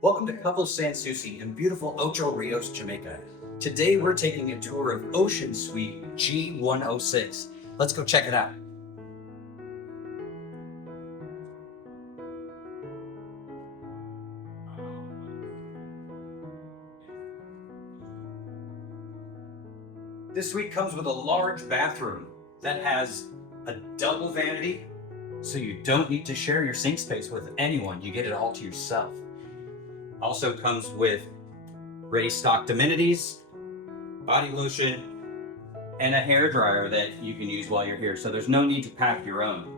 Welcome to Couples Sans Souci in beautiful Ocho Rios, Jamaica. Today we're taking a tour of Ocean Suite G106. Let's go check it out. This suite comes with a large bathroom that has a double vanity, so you don't need to share your sink space with anyone. You get it all to yourself. Also comes with ready stocked amenities, body lotion, and a hair dryer that you can use while you're here. So there's no need to pack your own.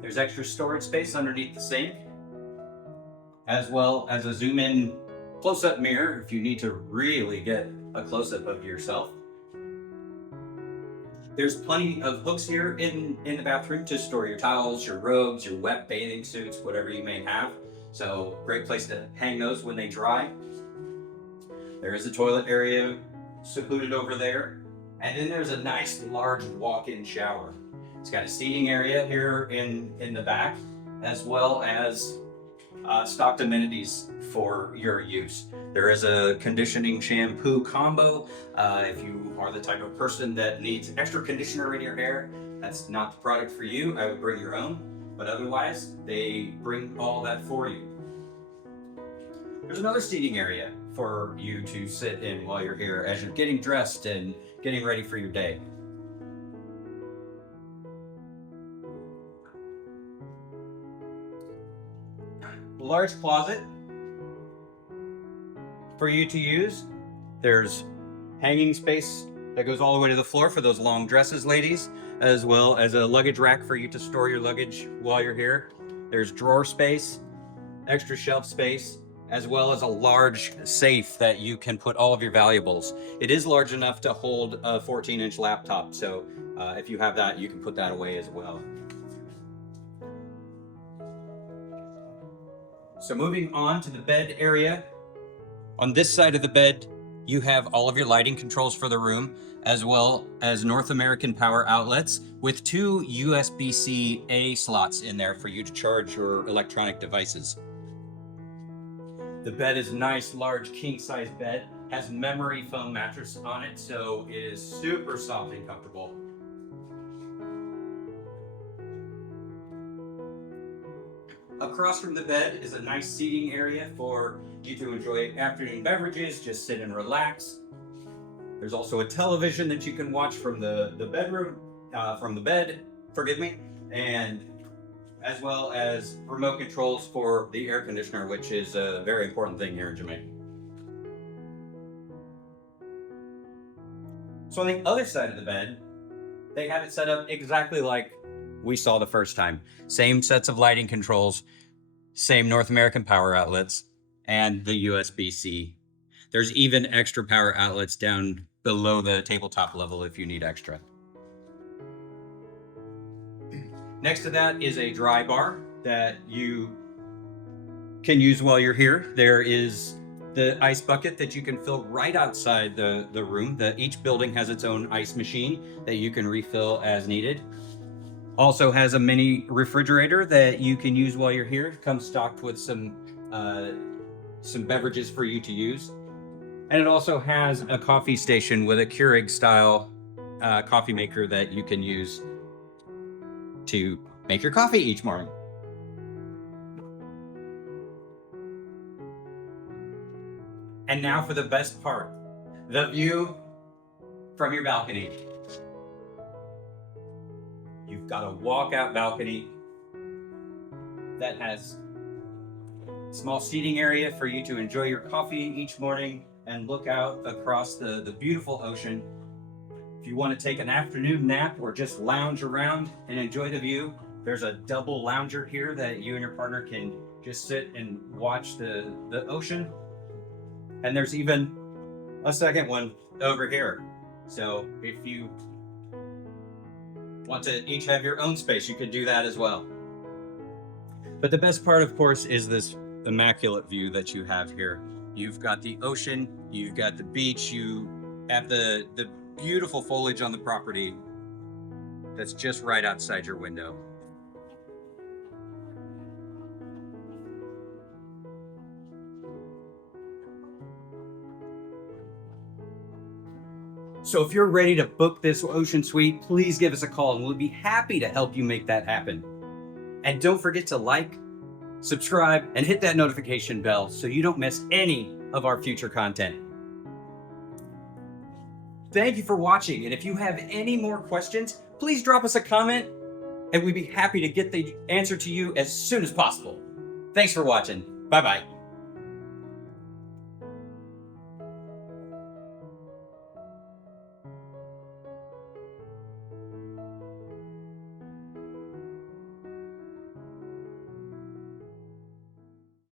There's extra storage space underneath the sink, as well as a zoom in close-up mirror if you need to really get a close-up of yourself. There's plenty of hooks here in the bathroom to store your towels, your robes, your wet bathing suits, whatever you may have. So great place to hang those when they dry. There is a toilet area secluded over there. And then there's a nice large walk-in shower. It's got a seating area here in the back, as well as stocked amenities for your use. There is a conditioning shampoo combo. If you are the type of person that needs extra conditioner in your hair, that's not the product for you. I would bring your own, but otherwise they bring all that for you. There's another seating area for you to sit in while you're here as you're getting dressed and getting ready for your day. Large closet for you to use. There's hanging space that goes all the way to the floor for those long dresses, ladies, as well as a luggage rack for you to store your luggage while you're here. There's drawer space, extra shelf space, as well as a large safe that you can put all of your valuables. It is large enough to hold a 14-inch laptop, so if you have that, you can put that away as well. So moving on to the bed area. On this side of the bed, you have all of your lighting controls for the room, as well as North American power outlets with 2 USB-C A slots in there for you to charge your electronic devices. The bed is a nice, large, king-size bed, has memory foam mattress on it, so it is super soft and comfortable. Across from the bed is a nice seating area for you to enjoy afternoon beverages, just sit and relax. There's also a television that you can watch from the bed, and as well as remote controls for the air conditioner, which is a very important thing here in Jamaica. So on the other side of the bed, they have it set up exactly like we saw the first time. Same sets of lighting controls, same North American power outlets, and the USB-C. There's even extra power outlets down below the tabletop level if you need extra. Next to that is a dry bar that you can use while you're here. There is the ice bucket that you can fill right outside the room. Each building has its own ice machine that you can refill as needed. Also has a mini refrigerator that you can use while you're here. It comes stocked with some beverages for you to use. And it also has a coffee station with a Keurig style coffee maker that you can use to make your coffee each morning. And now for the best part, the view from your balcony. You've got a walkout balcony that has a small seating area for you to enjoy your coffee each morning and look out across the beautiful ocean. If you want to take an afternoon nap or just lounge around and enjoy the view, there's a double lounger here that you and your partner can just sit and watch the ocean. And there's even a second one over here. So if you want to each have your own space, you can do that as well. But the best part, of course, is this immaculate view that you have here. You've got the ocean, you've got the beach, you have the beautiful foliage on the property that's just right outside your window. So if you're ready to book this Ocean Suite, please give us a call and we'll be happy to help you make that happen. And don't forget to like, subscribe, and hit that notification bell so you don't miss any of our future content. Thank you for watching, and if you have any more questions, please drop us a comment and we'd be happy to get the answer to you as soon as possible. Thanks for watching. Bye-bye.